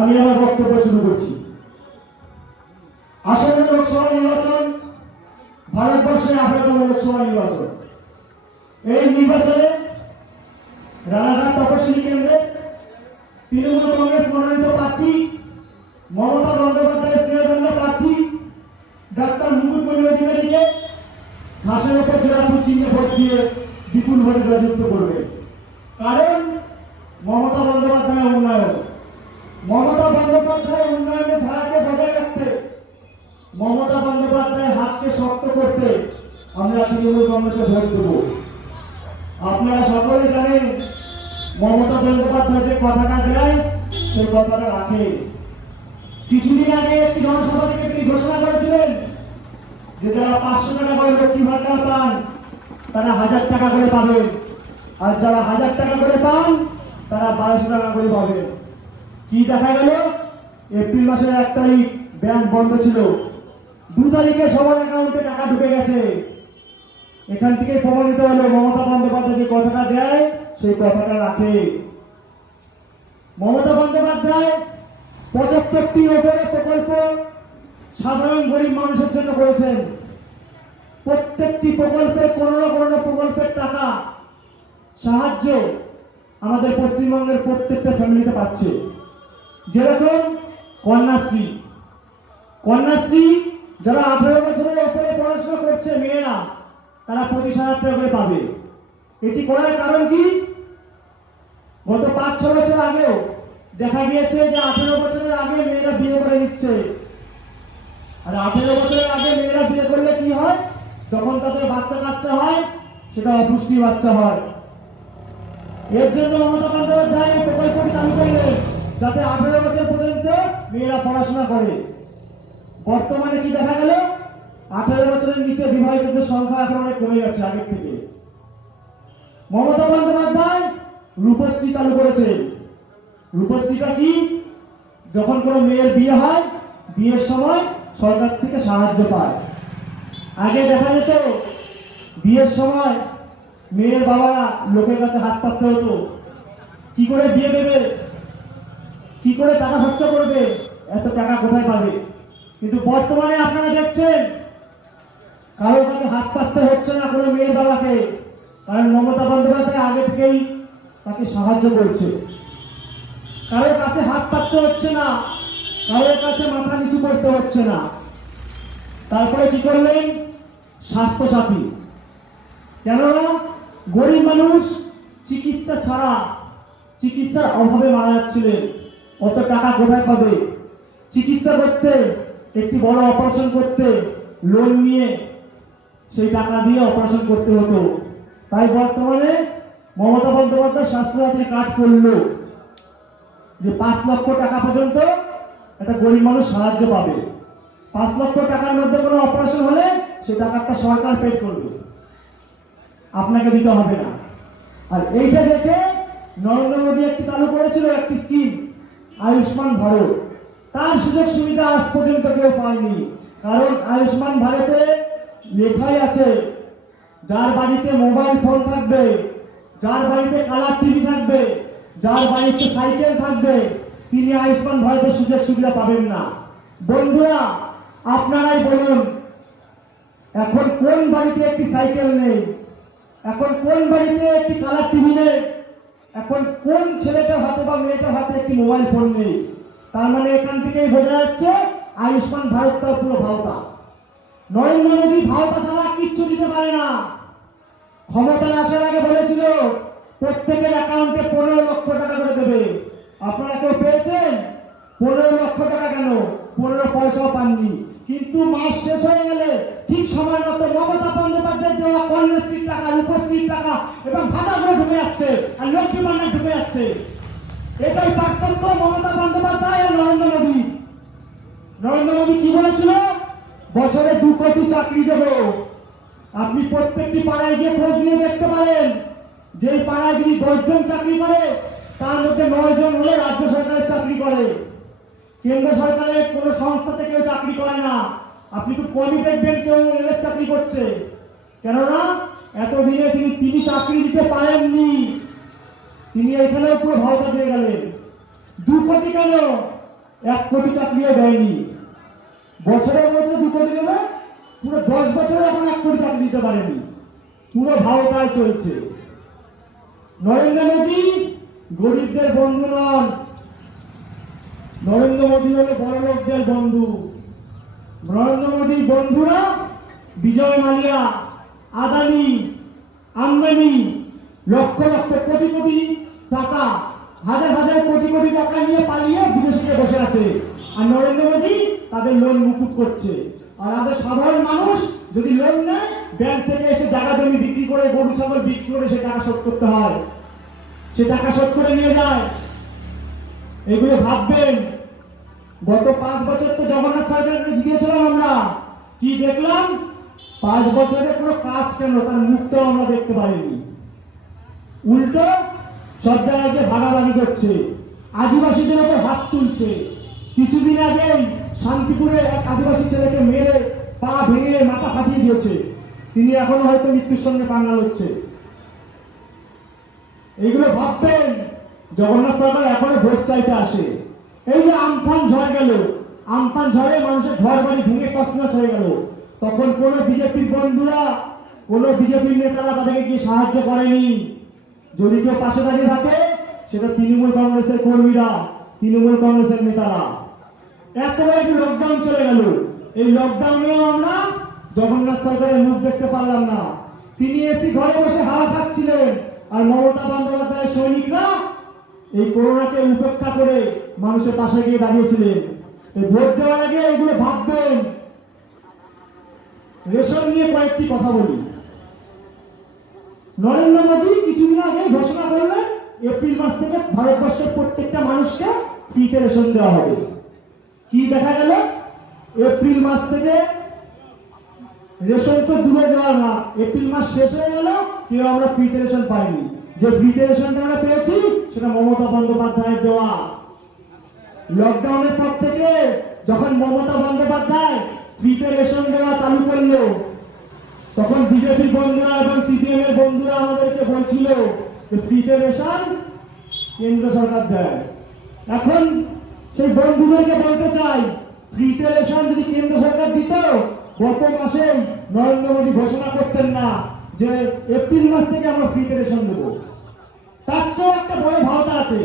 আমি আমার বক্তব্য শুরু করছি। আসন্ন লোকসভা নির্বাচন, ভারতবর্ষে আঠারোতম লোকসভা নির্বাচন। এই নির্বাচনে রানাঘাট তপশিলি কেন্দ্রে তৃণমূল কংগ্রেস মনোনীত প্রার্থী, মমতা বন্দ্যোপাধ্যায়ের প্রিয়দণ্ড প্রার্থী, ডাক্তার মুকুটমণি অধিকারীকে ঘাসের উপর জোড়াফুল চিহ্নে ভোট দিয়ে বিপুল ভোটে জয়যুক্ত করবে। কারণ মমতা বন্দ্যোপাধ্যায়ের উন্নয়ন মমতা বন্দ্যোপাধ্যায়ের উন্নয়নের ধারাকে বজায় রাখতে মমতা বন্দ্যোপাধ্যায়ের হাতকে শক্ত করতে আমরা তৃণমূল ভোট দেবো। আপনারা সকলে জানেন, মমতা বন্দ্যোপাধ্যায় যে কথাটা দেয় সেই কথাটা রাখে। কিছুদিন আগে একটি জনসভা থেকে তিনি ঘোষণা করেছিলেন যে যারা পাঁচশো টাকা করে লক্ষ্মী ভান্ডার পান, তারা হাজার টাকা করে পাবেন। আর যারা হাজার টাকা করে পান, তারা বারোশো টাকা করে পাবেন। কি দেখা গেল? এপ্রিল মাসের এক তারিখ ব্যাংক বন্ধ ছিল। দু তারিখে সবার অ্যাকাউন্টে টাকা ঢুকে গেছে। এখান থেকে প্রমাণিত হলো মমতা বন্দ্যোপাধ্যায় যে কথাটা দেয়, সেই কথাটা রাখে। মমতা বন্দ্যোপাধ্যায় পঁচাত্তরটি ওপরে প্রকল্প সাধারণ গরিব মানুষের জন্য করেছেন। প্রত্যেকটি প্রকল্পের কোনো না কোনো প্রকল্পের টাকা, সাহায্য আমাদের পশ্চিমবঙ্গের প্রত্যেকটা ফ্যামিলিতে পাচ্ছে। যেরকম কন্যাশ্রী। কন্যাশ্রী যারা আঠারো বছরের উপরে পড়াশোনা করছে, মেয়েরা তারা পঁচিশ হাজার টাকা করে পাবে। এটি করার কারণ কি? গত পাঁচ, ছ বছর আগেও দেখা গিয়েছে যে আঠেরো বছরের আগে মেয়েরা বিয়ে করে নিচ্ছে। আর আঠেরো বছরের আগে মেয়েরা বিয়ে করলে কি হয়? যখন তাদের বাচ্চা কাচ্চা হয়, সেটা অপুষ্টি বাচ্চা হয়। এর জন্য মমতা বন্দ্যোপাধ্যায় এই প্রকল্পটি চালু করলেন যাতে আঠেরো বছর পর্যন্ত মেয়েরা পড়াশোনা করে। বর্তমানে কি দেখা গেল? আঠেরো বছরের নিচে বিবাহিতদের সংখ্যা এখন অনেক কমে গেছে আগের থেকে। মমতা বন্দ্যোপাধ্যায় রূপশ্রী চালু করেছে রূপশ্রীটা কি? যখন কোনো মেয়ের বিয়ে হয়, বিয়ের সময় সরকার থেকে সাহায্য পায়। আগে দেখা যেত, বিয়ের সময় মেয়ের বাবারা লোকের কাছে হাত পাততে হতো। কি করে বিয়ে দেবে? কি করে টাকা খরচা করবে? এত টাকা কোথায় পাবে? কিন্তু বর্তমানে আপনারা দেখছেন কারোর কাছে হাত পাততে হচ্ছে না কোনো মেয়ের বাবাকে। কারণ মমতা বন্দ্যোপাধ্যায় আগে থেকেই তাকে সাহায্য করছে। কারোর কাছে হাত পাততে হচ্ছে না, কারোর কাছে মাথা নিচু করতে হচ্ছে না। তারপরে কি করলেন? স্বাস্থ্য সাথী কেননা গরিব মানুষ চিকিৎসা ছাড়া, চিকিৎসার অভাবে মারা যাচ্ছিলেন। কত টাকা কোথায় পাবে? চিকিৎসা করতে, একটি বড় অপারেশন করতে লোন নিয়ে সেই টাকা দিয়ে অপারেশন করতে হতো। তাই বর্তমানে মমতা বন্দ্যোপাধ্যায় স্বাস্থ্যসাথী কার্ড করল যে পাঁচ লক্ষ টাকা পর্যন্ত একটা গরিব মানুষ সাহায্য পাবে। পাঁচ লক্ষ টাকার মধ্যে কোনো অপারেশন হলে সে টাকাটা সরকার পেড করবে। আপনাকে দিতে হবে না। আর এইটা দেখে নরেন্দ্র মোদী একটি চালু করেছিল একটি স্কিম আয়ুষ্মান ভারত। তার সুযোগ সুবিধা আজ পর্যন্ত কেউ পায়নি। কারণ আয়ুষ্মান ভারতে লেখাই আছে। যার বাড়িতে মোবাইল ফোন থাকবে, যার বাড়িতে কালার টিভি থাকবে, যার বাড়িতে সাইকেল থাকবে, তিনি আয়ুষ্মান ভারতের সুযোগ সুবিধা পাবেন না। বন্ধুরা, আপনারাই বলুন, এখন কোন বাড়িতে একটি সাইকেল নেই? এখন কোন বাড়িতে একটি কালার টিভি নেই? এখন কোন ছেলেটার হাতে বা মেয়েটার হাতে একটি মোবাইল ফোন নেই? তার মানে এখান থেকেই বোঝা যাচ্ছে, আয়ুষ্মান ভারত তার পুরো ভাওতা। নরেন্দ্র মোদী ভাওতা ছাড়া কিচ্ছু দিতে পারে না। ক্ষমতায় আসার আগে বলেছিল, প্রত্যেকের অ্যাকাউন্টে পনেরো লক্ষ টাকা করে দেবে। আপনারা কেউ পেয়েছেন? পনেরো লক্ষ টাকা কেন? পনেরো পয়সাও পাননি। কিন্তু মাস শেষ হয়ে গেলে ঠিক সময় মতো মমতা বন্দ্যোপাধ্যায় দেওয়া কন্যাশ্রীর টাকা, রূপশ্রীর টাকা এবং ভাতাগুলো ঢুকে যাচ্ছে আর লক্ষ্মী ভান্ডার ঢুকে যাচ্ছে। এটাই পার্থক্য মমতা বন্দ্যোপাধ্যায় আর নরেন্দ্র মোদী। নরেন্দ্র মোদী কি বলেছিল? বছরে দু কোটি চাকরি দেব। আপনি প্রত্যেকটি পাড়ায় গিয়ে খোঁজ নিয়ে দেখতে পারেন, যেই পাড়ায় যদি দশজন চাকরি করে, তার মধ্যে নয় জন হলে রাজ্য সরকারের চাকরি করে। কেন্দ্র সরকারের কোনো সংস্থাতে কেউ চাকরি করে না। আপনি খুব কমই দেখবেন কেউ রেলের চাকরি করছে। কেননা, এতদিনে তিনি তিনি চাকরি দিতে পারেননি। তিনি এখানেও পুরো ভাওতা দিয়ে গেলেন। দু কোটি কেন? এক কোটি চাকরিও দেয়নি। বছরে বছরে দু কোটি দেবে, পুরো দশ বছরে এখন এক কোটি চাকরি দিতে পারেনি। পুরো ভাওতায় চলছে। নরেন্দ্র মোদী গরিবদের বন্ধু নন। নরেন্দ্র মোদী হলো বড় লোকদের বন্ধু। নরেন্দ্র মোদীর বন্ধুরা বিজয় মালিয়া, আদানি আম্বানি লক্ষ লক্ষ কোটি কোটি টাকা, হাজার হাজার কোটি কোটি টাকা নিয়ে পালিয়ে বিদেশে বসে আছে। আর নরেন্দ্র মোদী তাদের লোন মুকুব করছে। আর আমাদের সাধারণ মানুষ যদি লোন নেয়, ব্যাংক থেকে এসে জায়গা জমি বিক্রি করে, গরু, ছাগল বিক্রি করে সে টাকা শোধ করতে হয়। সে টাকা শোধ করে নিয়ে যায়। এগুলো ভাববেন। গত পাঁচ বছর তো জগন্নাথ সরকারকে জিজ্ঞেছিলাম আমরা, কি দেখলাম? পাঁচ বছরে কোনো কাজ কেন? তার মুখটাও আমরা দেখতে পাইনি। উল্টো সব জায়গায় গিয়ে ভাগাভাগি করছে। আদিবাসীদের উপর হাত তুলছে। কিছুদিন আগেই শান্তিপুরে এক আদিবাসী ছেলেকে মেরে পা ভেঙে মাথা ফাটিয়ে দিয়েছে। তিনি এখনও হয়তো মৃত্যুর সঙ্গে কান্না হচ্ছে এইগুলো ভাববেন, জগন্নাথ সরকার এখনও ভোট চাইতে আসে। এই যে আমফান ঝড় গেল, আমফান ঝড়ে মানুষের ঘর বাড়ি ভেঙে কসনাস হয়ে গেল। তখন কোন বিজেপির বন্ধুরা, কোন বিজেপির নেতারা তাদেরকে গিয়ে সাহায্য করেনি। যদি কেউ পাশে দাঁড়িয়ে থাকে, সেটা তৃণমূল কংগ্রেসের কর্মীরা, তৃণমূল কংগ্রেসের নেতারা। বড় একটি লকডাউন চলে গেল। এই লকডাউনেও আমরা জগন্নাথ সরকারের মুখ দেখতে পারলাম না। তিনি এসি ঘরে বসে হাওয়া খাচ্ছিলেন, আর মমতা বন্দ্যোপাধ্যায়ের সৈনিকরা এই করোনাকে উপেক্ষা করে মানুষের পাশে গিয়ে দাঁড়িয়েছিলেন। ভোট দেওয়ার আগে এগুলো ভাববেন। রেশন নিয়ে কয়েকটি কথা বলি। নরেন্দ্র মোদী কিছুদিন আগে ঘোষণা করলেন, এপ্রিল মাস থেকে ভারতবর্ষের প্রত্যেকটা মানুষকে ফ্রিতে রেশন দেওয়া হবে। কি দেখা গেল? এপ্রিল মাস থেকে রেশন তো দূরে দেওয়া না। এপ্রিল মাস শেষ হয়ে গেল, কেউ আমরা ফ্রিতে রেশন পাইনি। যে ফ্রিতে রেশনটা আমরা পেয়েছি, সেটা মমতা বন্দ্যোপাধ্যায়ের দেওয়া। লকডাউনের পর থেকে যখন মমতা বন্দ্যোপাধ্যায় ফ্রিতে রেশন দেওয়া চালু করল, তখন বিজেপির বন্ধুরা এবং সিপিএম এর বন্ধুরা আমাদেরকে বলছিল যে ফ্রিতে রেশন কেন্দ্র সরকার দেয়। এখন সেই বন্ধুদেরকে বলতে চাই ফ্রিতে রেশন যদি কেন্দ্র সরকার দিত, গত মাসে নরেন্দ্র মোদী ঘোষণা করতেন না যে এপ্রিল মাস থেকে আমরা ফ্রিতে রেশন দেবো। তার চেয়েও একটা বড় ভাওতা আছে।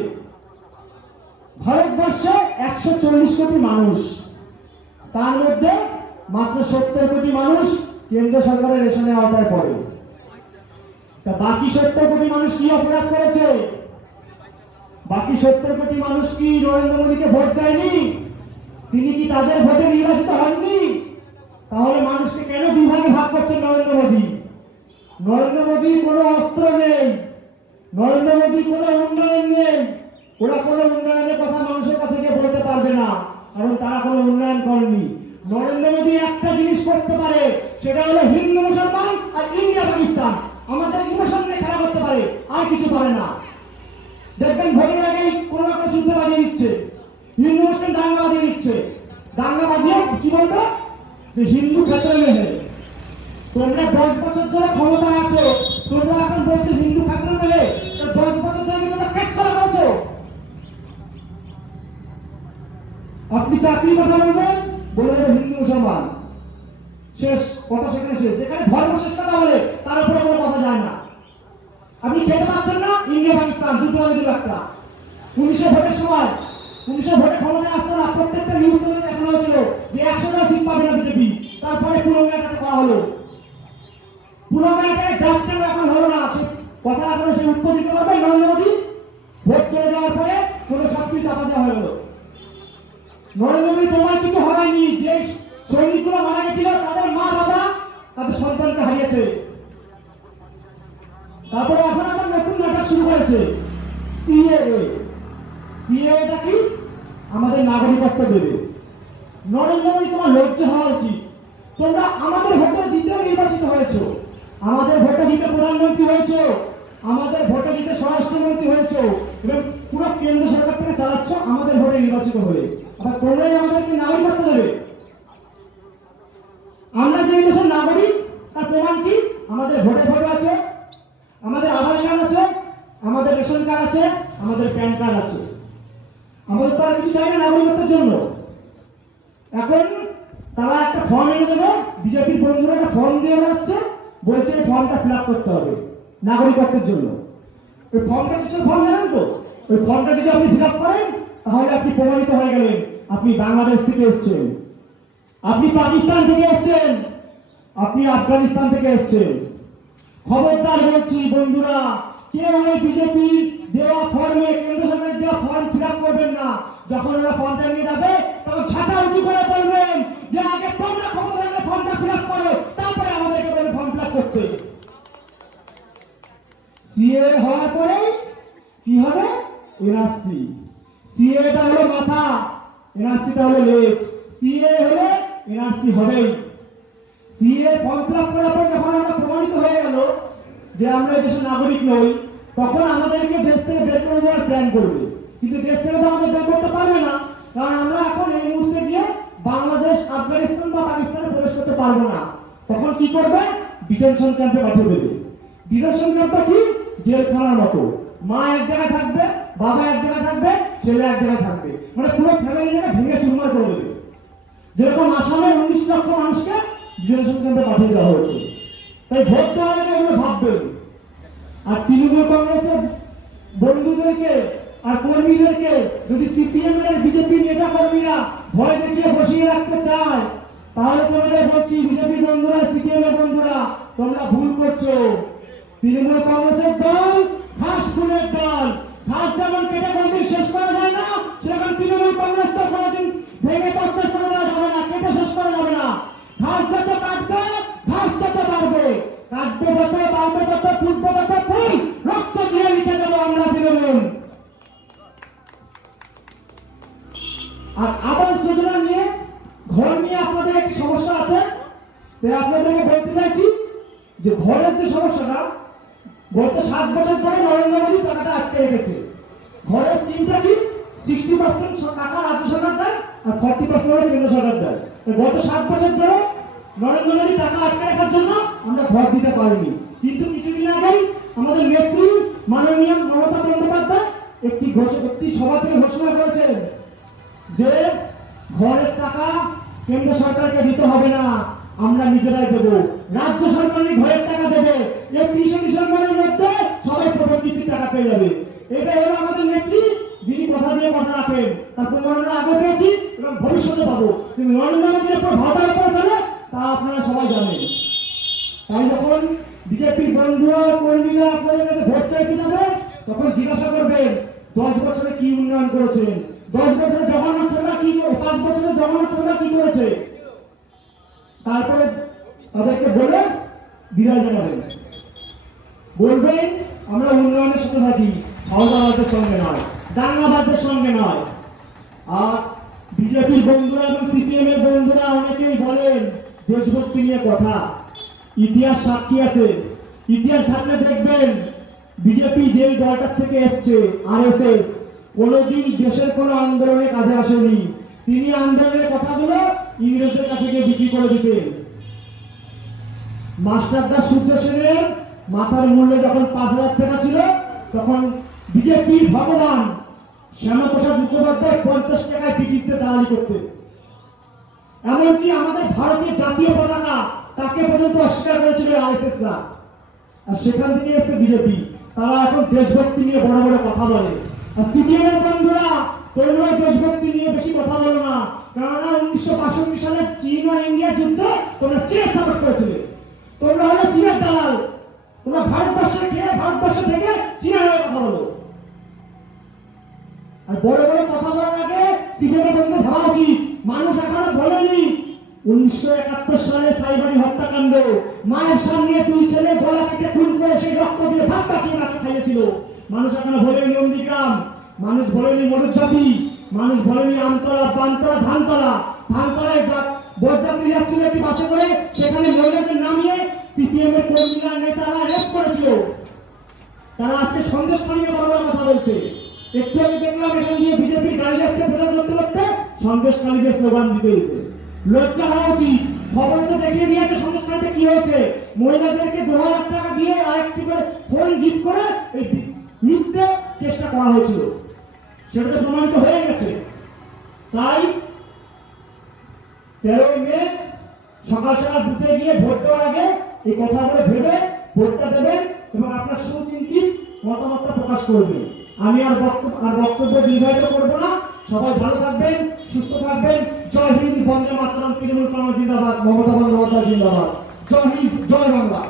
ভারতবর্ষে একশো চল্লিশ কোটি মানুষ। তার মধ্যে মাত্র সত্তর কোটি মানুষ কেন্দ্র সরকারের রেশনের আওতায় পড়ে। তা বাকি সত্তর কোটি মানুষ কি অপরাধ করেছে? বাকি সত্তর কোটি মানুষ কি নরেন্দ্র মোদীকে ভোট দেয়নি? তিনি কি তাদের ভোটে নির্বাচিত হননি? তাহলে মানুষকে কেন দুই ভাগে ভাগ করছেন নরেন্দ্র মোদী? নরেন্দ্র মোদীর কোনো অস্ত্র নেই। নরেন্দ্র মোদীর কোনো উন্নয়ন নেই। ওরা কোনো উন্নয়নের কথা মানুষের কাছে গিয়ে বলতে পারবে না, কারণ তারা কোনো উন্নয়ন করেনি। নরেন্দ্র মোদী একটা জিনিস করতে পারে, সেটা হলো হিন্দু মুসলমান আর ইন্ডিয়া পাকিস্তান। আমাদের ইমোশন নিয়ে খেলা করতে পারে, আর কিছু পারে না। দেখবেন ভোটের আগেই কোনো একটা যুদ্ধ বাজিয়ে দিচ্ছে। হিন্দু দাঙ্গা বাজিয়ে দিচ্ছে। দাঙ্গা বাজিয়ে কি বলব হিন্দু ক্ষেত্রে মেহে তোমরা দশ বছর ধরে ক্ষমতা আছো। তোমরা এখন বলছো হিন্দু ক্ষেত্র মেহে দশ বছর ধরে তোমরা কাজ করা করেছ আপনি চাকরি কথা বলবেন, বলে দেবে হিন্দু মুসলমান। শেষ, কথা সেখানে শেষ। যেখানে ধর্ম শেষ কথা বলে তার উপরে কোনো কথা যায় না। আপনি খেতে পাচ্ছেন না, ইন্ডিয়া, পাকিস্তান, দুটো বাজে দু একটা। পুলিশের ভোটের সময়, পুলিশের ভোটে ক্ষমতায় আসতো না, প্রত্যেকটা নিউজ চ্যানেলে দেখানো হয়েছিল যে একশোটা সিট পাবে না বিজেপি তারপরে পুরোনো একটা করা হলো। একটা জাজ কেন এখন হলো না? কথা এখন সে উত্তর দিতে পারবে নরেন্দ্র মোদী। ভোট চলে যাওয়ার পরে কোনো কিছু চাপা দেওয়া হয়ে গেল নরেন্দ্র মোদী প্রমাণ কিছু হয়নি যে সৈনিকগুলো মারা গেছিল, তাদের মা বাবা তাদের সন্তানকে হারিয়েছে। তারপরে এখন আবার নতুন নাটক শুরু করেছে। সিএএ সিএটা কি? আমাদের নাগরিকত্ব দেবে। নরেন্দ্র মোদী, তোমার লজ্জা হওয়া উচিত। তোমরা আমাদের ভোটে জিতে নির্বাচিত হয়েছো। আমাদের ভোটে জিতে প্রধানমন্ত্রী হয়েছো। আমাদের ভোটে জিতে স্বরাষ্ট্রমন্ত্রী হয়েছো। এবং পুরো কেন্দ্র সরকার থেকে চালাচ্ছ আমাদের ভোটে নির্বাচিত হয়ে। আবার তোমরাই আমাদেরকে নাগরিকত্ব দেবে। আমরা যে দেশের নাগরিক, তার প্রমাণ কি? আমাদের ভোটে ভোট আছে। আমাদের আধার কার্ড আছে, আমাদের রেশন কার্ড আছে, আমাদের প্যান কার্ড আছে। আমাদের তারা কিছু চাই না নাগরিকত্বের জন্য। এখন তারা একটা ফর্ম এনে দেবে, বিজেপির বন্ধুরা একটা ফর্ম দিয়ে বেড়াচ্ছে, বলছে ফর্মটা ফিল করতে হবে নাগরিকত্বের জন্য। ওই ফর্মটা কিছু ফর্ম জানেন তো? ওই ফর্মটা যদি আপনি ফিল করেন, তাহলে আপনি প্রমাণিত হয়ে গেলেন, আপনি বাংলাদেশ থেকে এসেছেন। আপনি পাকিস্তান থেকে এসছেন। আপনি আফগানিস্তান থেকে এসেছেন। খবরদার বলছি, বন্ধুরা, কেউ ওই বিজেপির দেওয়া ফর্মে কেন্দ্র সরকারের দেওয়া ফর্ম ফিল করবেন না। যখন ওরা ফর্মটা নিয়ে যাবে, তখন ছাতা উঁচু করে বলবেন যে আগে তোমরা ক্ষমতা ফর্মটা ফিল করো, তারপরে আমাদেরকে বলে ফর্ম ফিল করতে। সিএ হওয়ার পরে কি হবে? এনআরসি সিএটা হলো মাথা এনআরসিটা হলো লেজ। সিএ হলে এনআরসি হবেই। সিএ ফর্ম ফিল আপ করার পর যখন আমরা হয়ে যে আমরা দেশের নাগরিক নই, তখন আমাদেরকে দেশ থেকে বের করে দেওয়ার প্ল্যান করবে। কিন্তু দেশ থেকে তো আমাদের বের করতে পারবে না, কারণ আমরা এখন এই মুহূর্তে গিয়ে বাংলাদেশ, আফগানিস্তান বা পাকিস্তানে প্রবেশ করতে পারব না। তখন কি করবে? ডিটেনশন ক্যাম্পে পাঠিয়ে দেবে। ডিটেনশন ক্যাম্পটা কি? জেলখানার মতো। মা এক জায়গায় থাকবে, বাবা এক জায়গায় থাকবে, ছেলে এক জায়গায় থাকবে। মানে পুরো ফ্যামিলিটাকে ভেঙে চুরমার করে দেবে। যেরকম আসামের উনিশ লক্ষ মানুষকে ডিটেনশন ক্যাম্পে পাঠিয়ে দেওয়া হয়েছে। তাই ভোট দেওয়ার আগে এগুলো ভাববেন, আর তৃণমূল কংগ্রেসের বন্ধুদেরকে আর কর্মীদেরকে যদি সিপিএম এর বিজেপি নেতা কর্মীরা ভয় দেখিয়ে বসিয়ে রাখতে চায়, তাহলে তোমাদের বলছি বিজেপি বন্ধুরা সিপিএম এর বন্ধুরা, তোমরা ভুল করছ। তৃণমূল কংগ্রেসের দল ঘাস ফুলের দল ঘাস যেমন কেটে কোনোদিন শেষ করা যায় না সেরকম তৃণমূল কংগ্রেস তো কোনোদিন ভেঙে তত্ত্ব করে দেওয়া যাবে না কেটে শেষ করা যাবে না ঘাস যত কাটবে ঘাস তত বাড়বে সাত বছর ধরে নরেন্দ্র মোদী টাকাটা আটকে রেখেছে। ঘরের স্কিমটা কি? সিক্সটি পার্সেন্ট টাকা রাজ্য সরকার আর ফর্টি পার্সেন্ট কেন্দ্র সরকার গত সাত বছর ধরে নরেন্দ্র মোদী টাকা আটকে রাখার জন্য আমরা ঘর দিতে পারিনি। কিন্তু কিছুদিন আগেই আমাদের নেত্রী মাননীয় মমতা বন্দ্যোপাধ্যায় একটি একটি সভা থেকে ঘোষণা করেছেন যে ঘরের টাকা কেন্দ্র সরকারকে দিতে হবে না, আমরা নিজেরাই দেবো। রাজ্য সরকারই ঘরের টাকা দেবে। একত্রিশে ডিসেম্বরের মধ্যে সবাই প্রথম কিস্তির টাকা পেয়ে যাবে। এটা হলো আমাদের নেত্রী যিনি কথা দিয়ে কথা রাখেন, তার প্রমাণ আমরা আগে পেয়েছি এবং ভবিষ্যতে পাবো। কিন্তু নরেন্দ্র মোদীর উপর ভাবার উপর চলে, তা আপনারা সবাই জানেন। তাই যখন বিজেপির বন্ধুরা, কর্মীরা আপনাদের কাছে ভোট চাইতে যাবে, তখন জিজ্ঞাসা করবেন, দশ বছরে কি উন্নয়ন করেছেন? দশ বছরে জগন্নাথ সরকার কি পাঁচ বছরে জগন্নাথ সরকার কি করেছে? তারপরে তাদেরকে বলে বিদায় জানাবেন। বলবেন, আমরা উন্নয়নের সাথে থাকি হাওদাবাদের সঙ্গে নয় দাঙ্গাবাদের সঙ্গে নয়। আর বিজেপির বন্ধুরা এবং সিপিএম এর বন্ধুরা অনেকেই বলেন, দেশভক্তি নিয়ে কথা। ইতিহাস সাক্ষী আছে। ইতিহাস থাকলে দেখবেন, বিজেপি যে দলটার থেকে এসছে, আরএসএস, কোনোদিন দেশের কোনো আন্দোলনে কাজে আসেনি। তিনি আন্দোলনের কথাগুলো ইংরেজদের কাছে গিয়ে বিক্রি করে দিতেন। মাস্টারদা সূর্য সেনের মাথার মূল্য যখন পাঁচ হাজার টাকা ছিল, তখন বিজেপির ভগবান শ্যামাপ্রসাদ মুখোপাধ্যায় পঞ্চাশ টাকায় ব্রিটিশদের দালালি করতেন। এমনকি আমাদের ভারতীয় জাতীয় পতাকা তাকে পর্যন্ত অস্বীকার করেছিল আরএসএসরা আর সেখান থেকে এসছে বিজেপি। তারা এখন দেশভক্তি নিয়ে বড় বড় কথা বলে। আর সিপিএম এর বন্ধুরা, তোমরা দেশভক্তি নিয়ে বেশি কথা বলো না। কেননা, উনিশশো বাষট্টি সালে চীন আর ইন্ডিয়া যুদ্ধে তোমরা চীনের সাপোর্ট করেছিলে? তোমরা হলো চীনের দালাল। তোমরা ভারতবর্ষে খেয়ে ভারতবর্ষ থেকে চীনের হয়ে কথা বলো। আর বড় বড় কথা বলার আগে সিপিএম এর বন্ধু ভাবা উচিত। মানুষ এখনও বলেনি উনিশশো একাত্তর সালে সাইবারি হত্যাকাণ্ড। মায়ের সামনে দুই ছেলে গলা কেটে খুন করে সেই রক্ত দিয়ে ভাত কাটিয়ে মাকে খাইয়েছিল। মানুষ এখনও ভোলেনি নন্দীগ্রাম মানুষ ভোলেনি মরুচাপি মানুষ ভোলেনি আমতলা পানতলা ধানতলা। ধানতলায় বরযাত্রী যাচ্ছিল একটি বাসে করে, সেখানে মহিলাদের নামিয়ে সিপিএম এর কর্মীরা, নেতারা রেপ করেছিল। তারা আজকে সন্দেশ বড় বড় কথা বলছে। একটু আগে দেখলাম এখান দিয়ে বিজেপির গাড়ি যাচ্ছে প্রচার করতে করতে। সন্দেশ খানিকে স্লোগান দিতে দিতে লজ্জা হওয়া উচিত। খবরে তো দেখিয়ে দিয়েছে খানিতে কি হয়েছে। মহিলাদেরকে দু হাজার টাকা দিয়ে আরেকটি করে ফোন গিফট করে এই মিথ্যে চেষ্টা করা হয়েছিল। সেটা প্রমাণিত হয়ে গেছে। তাই তেরোই মে সকাল সকাল বুথে গিয়ে ভোট দেওয়ার আগে এই কথাগুলো ভেবে ভোটটা দেবেন এবং আপনার সুচিন্তিত মতামতটা প্রকাশ করবেন। আমি আর বক্তব্য আর বক্তব্য দীর্ঘায়িত করব না। সবাই ভালো থাকবেন, সুস্থ থাকবেন। জয় হিন্দ, বন্দে মাতরম, তৃণমূল কংগ্রেস জিন্দাবাদ, মমতা বন্দ্যোপাধ্যায় জিন্দাবাদ। জয় হিন্দ, জয় বাংলা।